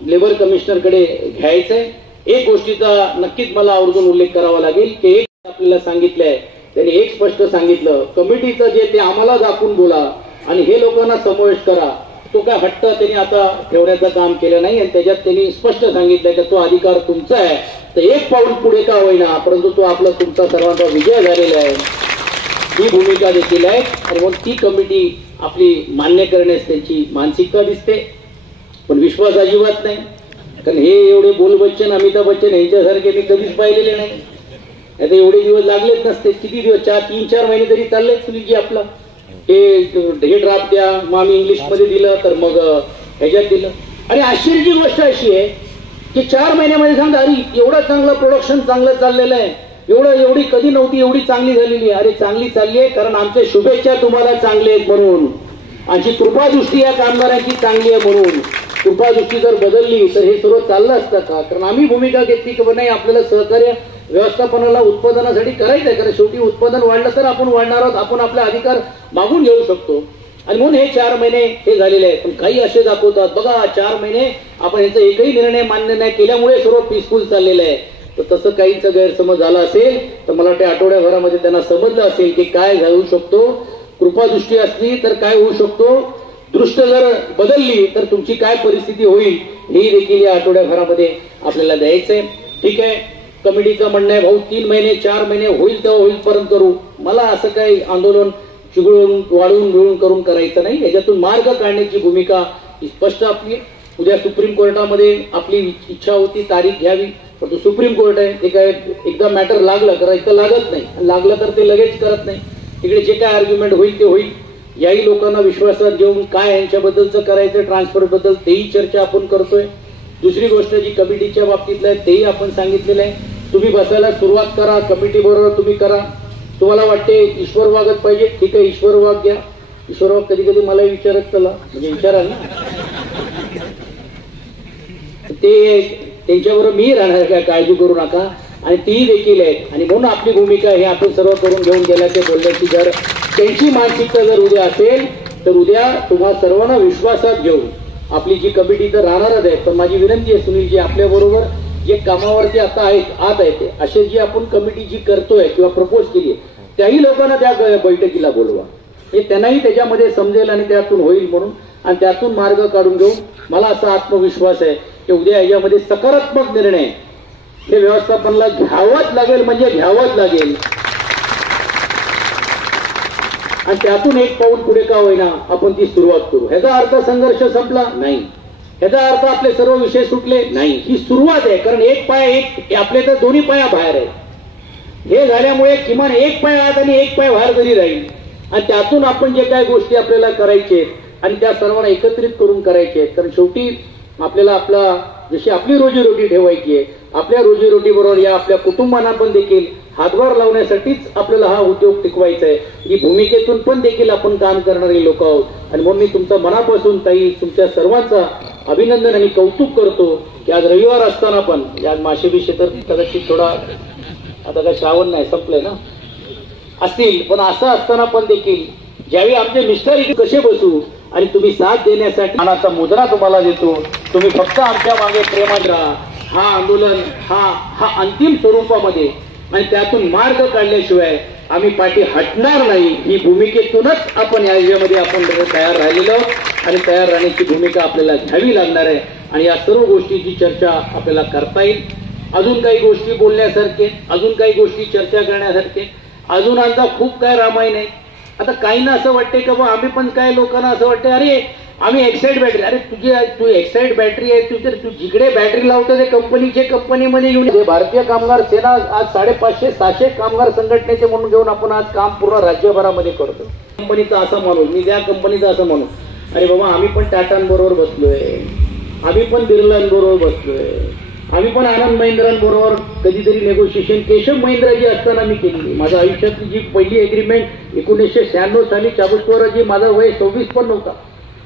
लेबर कमिशनरकडे घ्यायचंय. एक गोष्टीचा नक्कीच मला आवर्जून उल्लेख करावा लागेल की एक आपल्याला सांगितलंय, त्यांनी एक स्पष्ट सांगितलं, कमिटीचं जे ते आम्हाला दाखवून बोला आणि हे लोकांना समावेश करा. तो काय हट्ट त्यांनी आता ठेवण्याचं काम केलं नाही आणि त्याच्यात त्यांनी स्पष्ट सांगितलंय की तो अधिकार तुमचा आहे. तर एक पाऊल पुढे का होईना परंतु तो आपला तुमचा सर्वांचा विजय झालेला आहे, ही भूमिका देखील आहे. आणि मग ती कमिटी आपली मान्य करण्यास त्यांची मानसिकता दिसते, पण विश्वास अजिबात नाही. कारण हे एवढे बोल बच्चन, अमिताभ बच्चन यांच्यासारखे मी कधीच पाहिलेले नाही. आता एवढे दिवस लागलेच नसते, किती दिवस, 3-4 महिने तरी चालले सुनीलजी. आपला हे ड्राफ्ट द्या, मग आम्ही इंग्लिशमध्ये दिलं, तर मग ह्याच्यात दिलं. आणि आश्चर्याची गोष्ट अशी आहे की 4 महिन्यामध्ये सांगता अरे एवढं चांगलं प्रोडक्शन चांगलं चाललेलं आहे, एवढी कधी नव्हती एवढी चांगली झालेली आहे. अरे चांगली चालली आहे कारण आमच्या शुभेच्छा तुम्हाला चांगले आहेत म्हणून, आमची कृपादृष्टी या कामगारांची चांगली आहे म्हणून. कृपादृष्टी जर बदलली तर हे सर्व चाललं असतं का? कारण आम्ही भूमिका घेतली की नाही, आपल्याला सहकार्य व्यवस्थापनाला उत्पादनासाठी करायचं आहे. कारण शेवटी उत्पादन वाढलं तर आपण वाढणार आहोत, आपण आपला अधिकार मागून घेऊ शकतो. आणि म्हणून हे 4 महिने हे झालेले आहे. पण काही असे दाखवतात बघा 4 महिने आपण यांचा एकही निर्णय मान्य नाही केल्यामुळे सर्व पीसफुल चाललेलं आहे. तर तसं काहींचा गैरसमज झाला असेल तर मला वाटतं आठवड्याभरामध्ये त्यांना समजलं असेल की काय घालू शकतो. कृपादृष्टी असली तर काय होऊ शकतो, दृष्ट जर बदलली तर तुमची काय परिस्थिती होईल, हे देखील या आठवड्याभरामध्ये आपल्याला द्यायचंय. ठीक आहे, कमिटीचं म्हणणं आहे भाऊ 3 महिने 4 महिने होईल तेव्हा होईलपर्यंत करू. मला असं काही आंदोलन चिघळून वाढवून मिळून करून करायचं नाही. याच्यातून मार्ग काढण्याची भूमिका ही स्पष्ट आपली. उद्या सुप्रीम कोर्टामध्ये आपली इच्छा होती तारीख घ्यावी, परंतु सुप्रीम कोर्ट आहे ते काय एकदा मॅटर लागलं करायचं लागत नाही, लागलं तर ते लगेच करत नाही. तिकडे जे काय आर्ग्युमेंट होईल ते होईल. याही लोकांना विश्वासात घेऊन काय यांच्याबद्दलचं करायचं ट्रान्सफर बद्दल तेही चर्चा आपण करतोय. दुसरी गोष्ट जी कमिटीच्या बाबतीतलं आहे तेही आपण सांगितलेलं आहे. तुम्ही बसायला सुरुवात करा, कमिटी बरोबर तुम्ही करा. तुम्हाला वाटते ईश्वर वागत पाहिजे, ठीक आहे ईश्वर वाग घ्या. ईश्वर वाग कधी कधी मला विचारत चला, म्हणजे विचाराल ना, ते त्यांच्याबरोबर मी राहणार, काय काळजी करू नका. आणि तीही देखील आहेत. आणि म्हणून आपली भूमिका हे आपण सर्व करून घेऊन गेल्याचे बोलण्याची जर त्यांची मानसिकता जर उद्या असेल तर उद्या तुम्हा सर्वांना विश्वासात घेऊन आपली जी कमिटी तर राहणारच आहे. पण माझी विनंती आहे सुनीलजी, आपल्या बरोबर जे कामावरती आता आहेत आत आहे असे जी आपण कमिटी जी करतोय किंवा प्रपोज केली आहे त्याही लोकांना त्या बैठकीला बोलवा, हे त्यांनाही त्याच्यामध्ये समजेल आणि त्यातून होईल म्हणून. आणि त्यातून मार्ग काढून घेऊन मला असा आत्मविश्वास आहे की उद्या याच्यामध्ये सकारात्मक निर्णय हे व्यवस्थापनाला घ्यावाच लागेल, म्हणजे घ्यावाच लागेल. आणि त्यातून एक पाऊल पुढे का होईना आपण ती सुरुवात करू. ह्याचा अर्थ संघर्ष संपला नाही, ह्याचा अर्थ आपले सर्व विषय सुटले नाही, ही सुरुवात आहे. कारण एक पाय एक आपले तर दोन्ही पाया बाहेर आहे. हे झाल्यामुळे किमान एक पाय आत आणि एक पाय बाहेर तरी राहील. आणि त्यातून आपण जे काही गोष्टी आपल्याला करायचे आणि त्या सर्वांना एकत्रित करून करायचे. कारण शेवटी आपल्याला आपला जशी आपली रोजीरोटी ठेवायची आहे, आपल्या रोजीरोटी बरोबर या आपल्या कुटुंबांना पण देखील हातभार लावण्यासाठीच आपल्याला हा उद्योग टिकवायचा आहे. ही भूमिकेतून पण देखील आपण काम करणारे लोक आहोत. आणि म्हणून मी तुमचा मनापासून ताई तुमच्या सर्वांचा अभिनंदन आणि कौतुक करतो की आज रविवार असताना पण आज माशेबी तर कदाचित थोडा आता काय श्रावण नाही संपलंय ना असतील, पण असं असताना पण देखील ज्यावेळी आमचे मिस्टर इथे कसे बसू आणि तुम्ही साथ देण्यासाठी मानाचा मुद्रा तुम्हाला देतो. तुम्ही फक्त आमच्या मागे प्रेमात राहा. हा आंदोलन हा अंतिम स्वरूपामध्ये आणि त्यातून मार्ग काढल्याशिवाय आम्ही पाठी हटणार नाही. ही भूमिकेतूनच आपण यामध्ये आपण तयार राहिलेलो आणि तयार राहण्याची भूमिका आपल्याला घ्यावी लागणार आहे. आणि या सर्व गोष्टीची चर्चा आपल्याला करता येईल. अजून काही गोष्टी बोलण्यासारखे, अजून काही गोष्टी चर्चा करण्यासारखे, अजून आमचा खूप काय रामायण आहे. आता काहींना असं वाटते की बाबा आम्ही पण काय लोकांना असं वाटतं अरे आम्ही एक्साइड बॅटरी, अरे तू एक्साइड बॅटरी आहे, तू जिकडे बॅटरी लावतो ते कंपनीमध्ये घेऊन. भारतीय कामगार सेना आज 550-600 कामगार संघटनेचे म्हणून घेऊन आपण आज काम पूर्ण राज्यभरामध्ये करतो. कंपनीचा असं म्हणू, मी त्या कंपनीचा असं म्हणू, अरे बाबा आम्ही पण टाटांबरोबर बसलोय, आम्ही पण बिर्लांबरोबर बसलोय, आम्ही पण आनंद महिंद्रांबरोबर कधीतरी नेगोशिएशन केशव महिंद्राजी असताना मी केली. माझ्या आयुष्यातली जी पहिली एग्रीमेंट 1996 साली चाबुकस्वराजी, माझा वय 26 पण नव्हता.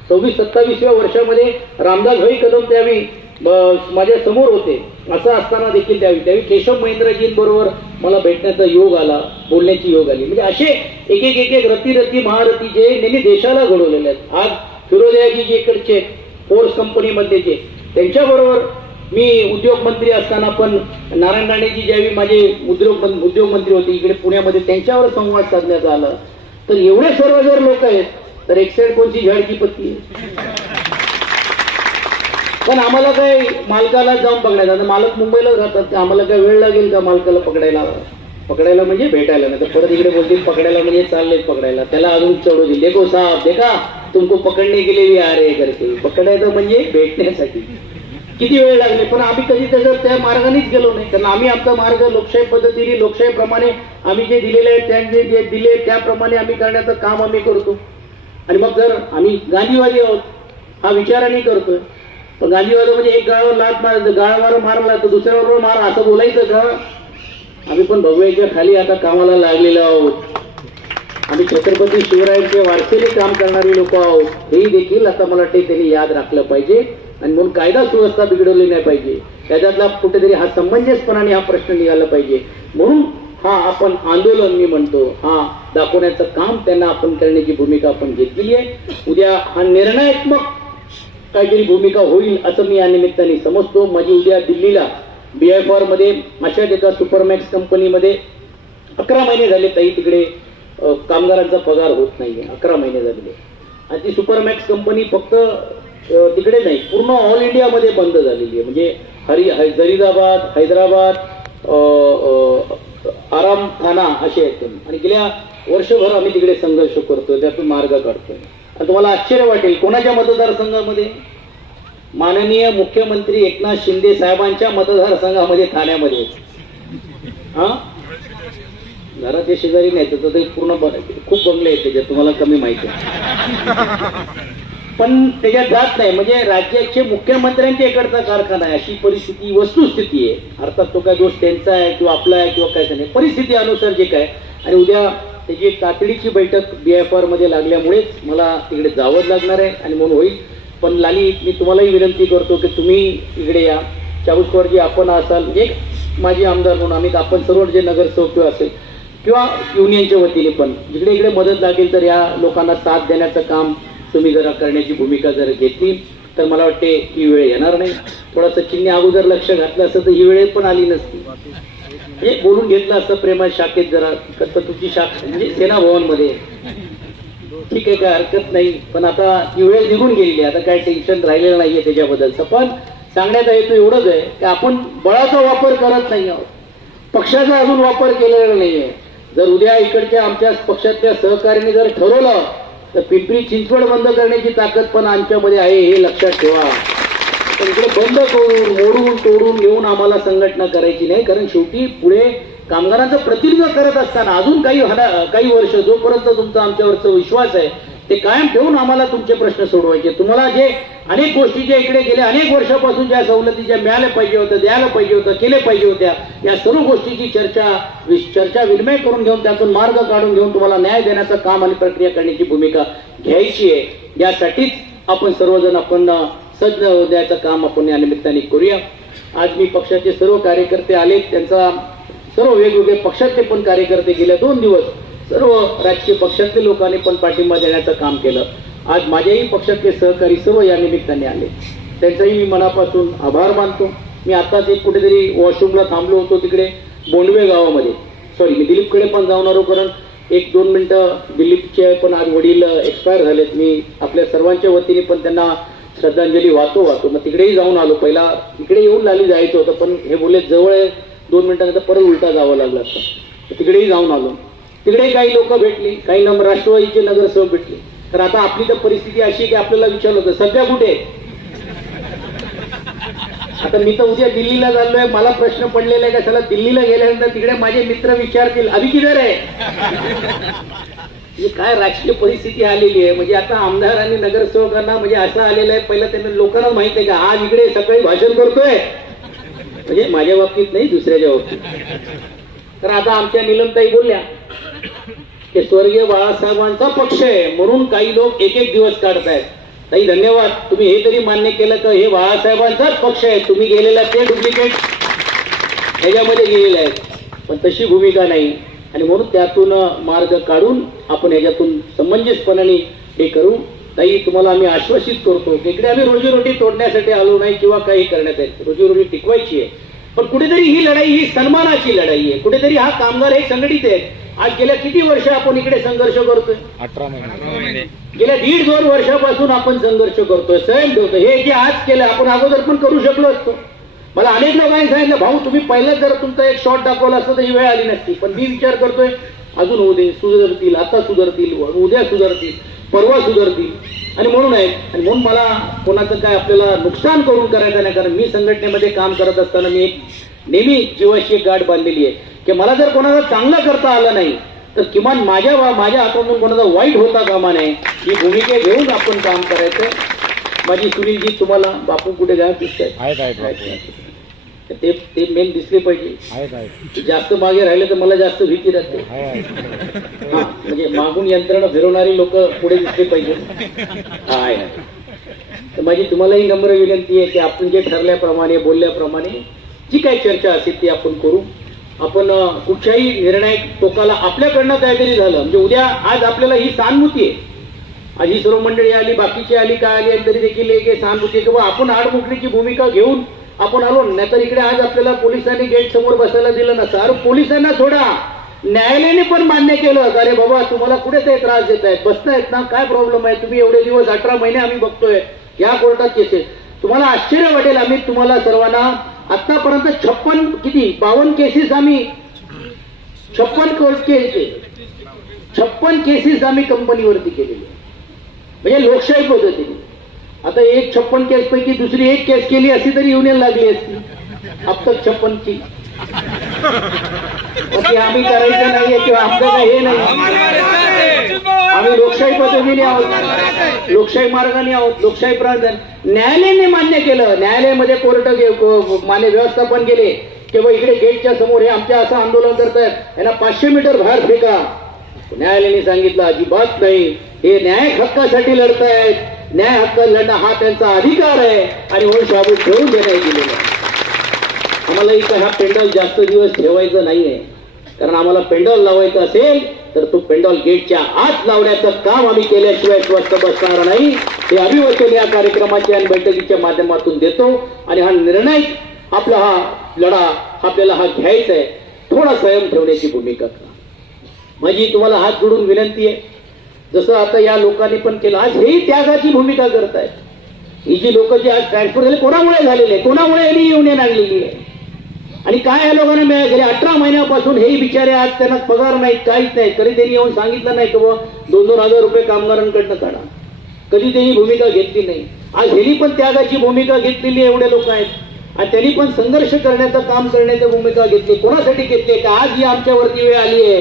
26-27व्या वर्षामध्ये रामदास भाई कदम त्यावेळी माझ्या समोर होते. असं असताना देखील त्यावेळी केशव महिंद्राजींबरोबर मला भेटण्याचा योग आला, बोलण्याची योग आली. म्हणजे असे एक रती महारथी जे त्यांनी देशाला घडवलेले आहेत. आज फिरोजयाजी जे इकडचे फोर्स कंपनीमधले जे त्यांच्याबरोबर मी उद्योग मंत्री असताना पण नारायण राणेजी ज्यावेळी माझे उद्योग मंत्री होते इकडे पुण्यामध्ये, त्यांच्यावर संवाद साधण्यात आला. तर एवढे सर्व जर लोक आहेत तर एक साईड कोणची झाड की पत्ती आहे. पण आम्हाला काय मालकाला जाऊन पकडायला, आता मालक मुंबईला राहतात, आम्हाला काय वेळ लागेल का मालकाला पकडायला म्हणजे भेटायला, नाही तर परत इकडे बोलतील पकडायला म्हणजे चालले पकडायला, त्याला अजून चढू दिल. देखो साहब देखा तुमको पकडणे के लिए भी आ रहे करके. पकडायचं म्हणजे भेटण्यासाठी किती वेळ लागले, पण आम्ही कधी त्याच्या त्या मार्गानेच गेलो नाही. कारण आम्ही आमचा मार्ग लोकशाही पद्धतीने लोकशाहीप्रमाणे आम्ही जे दिलेले आहे त्यांचे जे दिले त्याप्रमाणे आम्ही करण्याचं काम आम्ही करतो. आणि मग जर आम्ही गांधीवादी आहोत हा विचाराने करतोय, पण गांधीवादी म्हणजे एक गाळावर लात गाळावर मारला तर दुसऱ्यावर मार असं बोलायचं का? आम्ही पण भगव्याच्या खाली आता कामाला लागलेलो आहोत. आम्ही छत्रपती शिवरायांचे वारसेने काम करणारी लोक आहोत, हेही देखील आता मला वाटते त्यांनी याद राखलं पाहिजे. आणि म्हणून कायदा सुव्यवस्था बिघडवली नाही पाहिजे, त्याच्यातला कुठेतरी हा समंजसपणाने हा प्रश्न निघाला पाहिजे. म्हणून हा आपण आंदोलन मी म्हणतो हा दाखवण्याचं काम त्यांना आपण करण्याची भूमिका आपण घेतलेली आहे. उद्या हा निर्णयात्मक काहीतरी भूमिका होईल असं मी या निमित्ताने समजतो. माझी उद्या दिल्लीला BIFR मध्ये अशाच एका सुपरमॅक्स कंपनीमध्ये 11 महिने झाले ताई तिकडे कामगारांचा पगार होत नाहीये. 11 महिने झालेले. आणि ती सुपरमॅक्स कंपनी फक्त तिकडे नाही पूर्ण ऑल इंडियामध्ये बंद झालेली आहे. म्हणजे जरीदाबाद, हैदराबाद, आरामखाना असे आहेत. आणि गेल्या वर्षभर आम्ही तिकडे संघर्ष करतोय, त्यातून मार्ग काढतोय. आणि तुम्हाला आश्चर्य वाटेल कोणाच्या मतदारसंघामध्ये? माननीय मुख्यमंत्री एकनाथ शिंदे साहेबांच्या मतदारसंघामध्ये, ठाण्यामध्ये. हा घरात ते शेजारी नाही तर ते पूर्ण खूप बंगले आहेत त्याच्यात, तुम्हाला कमी माहिती आहे. पण त्याच्यात जात नाही. म्हणजे राज्याचे मुख्यमंत्र्यांच्या इकडचा कारखाना आहे अशी परिस्थिती वस्तुस्थिती आहे. अर्थात तो काय दोष त्यांचा आहे किंवा आपला आहे किंवा काय नाही, परिस्थिती अनुसार जे काय. आणि उद्या त्याची एक तातडीची बैठक BIFR मध्ये लागल्यामुळेच मला तिकडे जावंच लागणार आहे आणि म्हणून होईल. पण लाली मी तुम्हालाही विनंती करतो की तुम्ही इकडे या. चाऊसवरजी आपण असाल एक माझी आमदार म्हणून आम्ही आपण सर्व जे नगरसेवक किंवा असेल किंवा युनियनच्या वतीने पण जिकडे इकडे मदत लागेल तर या लोकांना साथ देण्याचं काम तुम्ही जरा करण्याची भूमिका जर घेतली तर मला वाटते ही वेळ येणार नाही. थोडंसं चिन्ह अगोदर लक्ष घातलं असतं तर ही वेळ पण आली नसती. म्हणजे बोलून घेतलं असतं प्रेमा शाखेत जरा कसं तुमची शाखा म्हणजे सेना भवनमध्ये ठीक आहे काय हरकत नाही. पण आता ही वेळ निघून गेलेली आहे, आता काय टेन्शन राहिलेलं नाहीये त्याच्याबद्दलचं. पण सांगण्याचा हेतू एवढंच आहे की आपण बळाचा वापर करत नाही आहोत, पक्षाचा अजून वापर केलेला नाहीये. जर उद्या इकडच्या आमच्या पक्षातल्या सहकार्याने जर ठरवलं तर पिंपरी चिंचवड बंद करण्याची ताकद पण आमच्यामध्ये आहे हे लक्षात ठेवा. पण इकडे बंद करून मोडून तोडून घेऊन आम्हाला संघटना करायची नाही. कारण शेवटी पुढे कामगारांचं प्रतिनिधित्व करत असताना अजून काही वर्ष जोपर्यंत तुमचा आमच्यावरचा विश्वास आहे ते कायम ठेवून आम्हाला तुमचे प्रश्न सोडवायचे. तुम्हाला जे अनेक गोष्टी ज्या इकडे गेल्या अनेक वर्षापासून ज्या सवलती ज्या मिळाल्या पाहिजे होत्या, द्यायला पाहिजे होतं, केले पाहिजे होत्या, या सर्व गोष्टीची चर्चा विनिमय करून घेऊन त्यातून मार्ग काढून घेऊन तुम्हाला न्याय देण्याचं काम आणि प्रक्रिया करण्याची भूमिका घ्यायची आहे. यासाठीच आपण सर्वजण आपण सज्ज द्यायचं काम आपण या निमित्ताने करूया. आज मी पक्षाचे सर्व कार्यकर्ते आले, त्यांचा सर्व वेगवेगळे पक्षाचे पण कार्यकर्ते गेल्या 2 दिवस सर्व राजकीय पक्षातल्या लोकांनी पण पाठिंबा देण्याचं काम केलं. आज माझ्याही पक्षातले सहकारी सर्व या निमित्ताने आले, त्यांचाही मी मनापासून आभार मानतो. मी आताच एक कुठेतरी वॉशरूमला थांबलो होतो तिकडे बोंडवे गावामध्ये. सॉरी मी दिलीपकडे पण जाऊन आलो कारण 1-2 मिनिटं दिलीपचे पण आज वडील एक्सपायर झालेत. मी आपल्या सर्वांच्या वतीने पण त्यांना श्रद्धांजली वाहतो. मग तिकडेही जाऊन आलो. पहिला इकडे येऊन लाली जायचं होतं पण हे बोलले जवळ आहे 2 मिनिटांनंतर परत उलटा जावं लागलं असतं. तिकडेही जाऊन आलो. तिकडे काही लोक भेटली, काही राष्ट्रवादीचे नगरसेवक भेटले. तर आता आपली तर परिस्थिती अशी की आपल्याला विचारलं होतं सध्या कुठे. आता मी तर उद्या दिल्लीला चाललोय, मला प्रश्न पडलेला आहे का चला दिल्लीला गेल्यानंतर तिकडे माझे मित्र विचारतील अभि किधर आहे. काय राजकीय परिस्थिती आलेली आहे. म्हणजे आता आमदार आणि नगरसेवकांना म्हणजे असं आलेलं आहे, पहिला त्यांना लोकांना माहित आहे का आज इकडे सकाळी भाषण करतोय, म्हणजे माझ्या बाबतीत नाही दुसऱ्याच्या बाबतीत. तर आता आमच्या नीलमताई बोलल्या की स्वर्गीय बाळासाहेबांचा पक्ष आहे म्हणून काही लोक एक दिवस काढतायत. ताई धन्यवाद, तुम्ही हे तरी मान्य केलं का हे बाळासाहेबांचाच पक्ष आहे, तुम्ही गेलेला ते डुप्लिकेट ह्याच्यामध्ये गेलेले आहेत. पण तशी भूमिका नाही आणि म्हणून त्यातून मार्ग काढून आपण ह्याच्यातून समंजसपणाने हे करू. ताई तुम्हाला आम्ही आश्वासित करतो की इकडे आम्ही रोजीरोटी तोडण्यासाठी आलो नाही किंवा काही करण्यात आहे, रोजीरोटी टिकवायची आहे. पण कुठेतरी ही लढाई ही सन्मानाची लढाई आहे. कुठेतरी हा कामगार हे संघटित आहे. आज गेल्या किती वर्ष आपण इकडे संघर्ष करतोय? 18 महिने. गेल्या 1.5-2 वर्षापासून आपण संघर्ष करतोय, संयम ठेवतोय. हे जे आज केलं आपण अगोदर पण करू शकलो असतो. मला अनेक लोकांनी सांगितलं भाऊ तुम्ही पहिलं जर तुमचा एक शॉट दाखवला असतं तर ही वेळ आली नसती. पण मी विचार करतोय अजून होऊ दे, सुधारतील, आता सुधारतील, उद्या सुधारतील, परवा सुधारतील. आणि म्हणून आहे आणि म्हणून मला कोणाचं काय आपल्याला नुकसान करून करायचं नाही. कारण मी संघटनेमध्ये काम करत असताना मी एक नेहमी जीवाशी एक गाठ बांधलेली आहे की मला जर कोणाला चांगलं करता आलं नाही तर किमान माझ्या हातातून कोणाचा वाईट होता कामा नये ही भूमिका घेऊन आपण काम करायचं. माझी सुनीलजी तुम्हाला बापू कुठे गायब दिसत ते मेन दिसले पाहिजे. जास्त मागे राहिले तर मला जास्त भीती राहते. हा म्हणजे मागून यंत्रणा फिरवणारी लोक पुढे दिसले पाहिजे. आहे तर माझी तुम्हालाही नम्र विनंती आहे की आपण जे ठरल्याप्रमाणे बोलल्याप्रमाणे जी काही चर्चा असेल ती आपण करू. आपण कुठच्याही निर्णायक टोकाला आपल्याकडनं काहीतरी झालं म्हणजे उद्या आज आपल्याला ही सहानुभूती आहे. आज ही सर्व मंडळी आली, बाकीची आली, काय आली तरी देखील एक सहानुभूती आहे किंवा आपण आडमुठलीची भूमिका घेऊन आपण आलो. नाहीतर इकडे आज आपल्याला पोलिसांनी गेट समोर बसायला दिलं नसतं. अरे पोलिसांना सोडा, न्यायालयाने पण मान्य केलं अरे बाबा तुम्हाला कुठे ते त्रास देत आहेत, बसतायत ना, काय प्रॉब्लेम आहे, तुम्ही एवढे दिवस 18 महिने आम्ही बघतोय या कोर्टात केसेस. तुम्हाला आश्चर्य वाटेल आम्ही तुम्हाला सर्वांना आतापर्यंत 52 केसेस आम्ही 56 केसेस आम्ही कंपनीवरती केलेली म्हणजे लोकशाही पद्धतीने. आता एक 56 केस पैकी दुसरी एक केस केली असती तरी युनियन लागली असती. अब तक 56ची आम्ही करायचं नाहीये किंवा आमचं काही हे नाही. आम्ही लोकशाही पद्धतीने आहोत, लोकशाही मार्गाने आहोत, लोकशाही प्रांत. न्यायालयाने मान्य केलं, न्यायालयामध्ये कोर्ट मान्य व्यवस्थापन केले किंवा इकडे गेटच्या समोर हे आमच्या असं आंदोलन करतायत यांना 500 मीटर बाहेर फेका. न्यायालयाने सांगितलं अजिबात नाही, हे न्याय हक्कासाठी लढतायत, न्याय हक्क लढणं हा त्यांचा अधिकार आहे आणि म्हणून शाबूत ठेवून देण्यात गेलेलं आहे. आम्हाला इथं हा पेंडॉल जास्त दिवस ठेवायचं नाहीये. कारण आम्हाला पेंडॉल लावायचं असेल तर तो पेंडॉल गेटच्या आत लावण्याचं काम आम्ही केल्याशिवाय स्वस्त बसणार नाही. हे अभिवचन या कार्यक्रमाच्या आणि बैठकीच्या माध्यमातून देतो. आणि हा निर्णय आपला हा लढा आपल्याला हा घ्यायचा आहे. थोडा संयम ठेवण्याची भूमिका करा. माझी तुम्हाला हात जोडून विनंती आहे, जसं आता या लोकांनी पण केलं, आज हेही त्यागाची भूमिका करतायत. ही जी लोक जी आज ट्रान्सफर झाले कोणामुळे झालेले, कोणामुळे यांनी युनियन आणलेली आहे आणि काय या लोकांना मिळाले. गेल्या 18 महिन्यापासून हेही बिचारे आज त्यांना पगार नाहीत, काहीच नाही. कधी त्यांनी येऊन सांगितलं नाही की 2-2 हजार रुपये कामगारांकडनं काढा. कधी त्यांनी भूमिका घेतली नाही. आज हेनी पण त्यागाची भूमिका घेतलेली एवढे लोक आहेत आणि त्यांनी पण संघर्ष करण्याचं काम करण्याची भूमिका घेतली. कोणासाठी घेतली का आज ही आमच्यावरती वेळ आली आहे,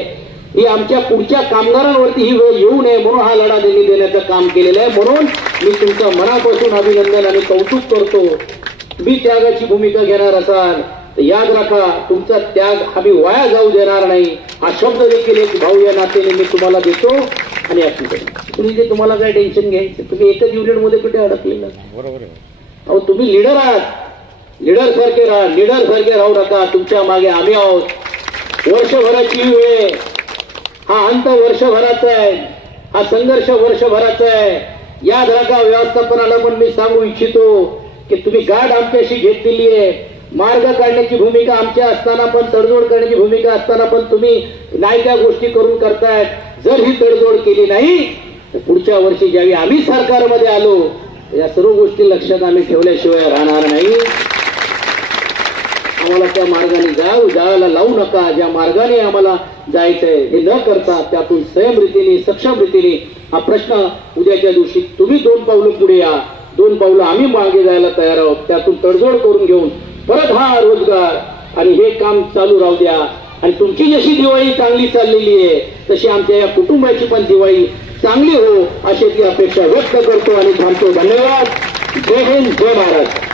ही आमच्या पुढच्या कामगारांवरती ही वेळ येऊ नये म्हणून हा लढा त्यांनी देण्याचं काम केलेलं आहे. म्हणून मी तुमचं मनापासून अभिनंदन आणि कौतुक करतो. तुम्ही त्यागाची भूमिका घेणार असाल तर याद राखा तुमचा त्याग आम्ही वाया जाऊ देणार नाही. हा शब्द देखील एक भाऊ या नात्याने मी तुम्हाला देतो. आणि तुम्ही जे तुम्हाला काय टेन्शन घ्यायचं, तुम्ही एकच युनिटमध्ये कुठे अडकलेला. बरोबर अहो तुम्ही लीडर आहात, लीडर सारखे राहा, लीडर सारखे राहू नका. तुमच्या मागे आम्ही आहोत. वर्षभराची वेळ, हा अंत वर्षभराचा आहे, हा संघर्ष वर्षभराचा आहे. याद राखा. व्यवस्थापनाला पण मी सांगू इच्छितो की तुम्ही गाठ आमच्याशी घेतलेली आहे. मार्ग काढण्याची भूमिका आमच्या असताना पण, तडजोड करण्याची भूमिका असताना पण तुम्ही नाही त्या गोष्टी करून करतायत. जर ही तडजोड केली नाही तर पुढच्या वर्षी ज्यावेळी आम्ही सरकारमध्ये आलो या सर्व गोष्टी लक्षात आम्ही ठेवल्याशिवाय राहणार नाही. आम्हाला त्या मार्गाने जायला लावू नका. ज्या मार्गाने आम्हाला जायचंय हे न करता त्यातून संयम रीतीने, सक्षम रीतीने हा प्रश्न उद्याच्या दिवशी तुम्ही 2 पावलं पुढे या, 2 पावलं आम्ही मागे जायला तयार आहोत. त्यातून तडजोड करून घेऊन परत हा रोजगार आणि हे काम चालू राहू द्या. आणि तुमची जशी दिवाळी चांगली चाललेली आहे तशी आमच्या या कुटुंबाची पण दिवाळी चांगली हो अशी ती अपेक्षा व्यक्त करतो आणि थांबतो. धन्यवाद. जय हिंद, जय महाराष्ट्र.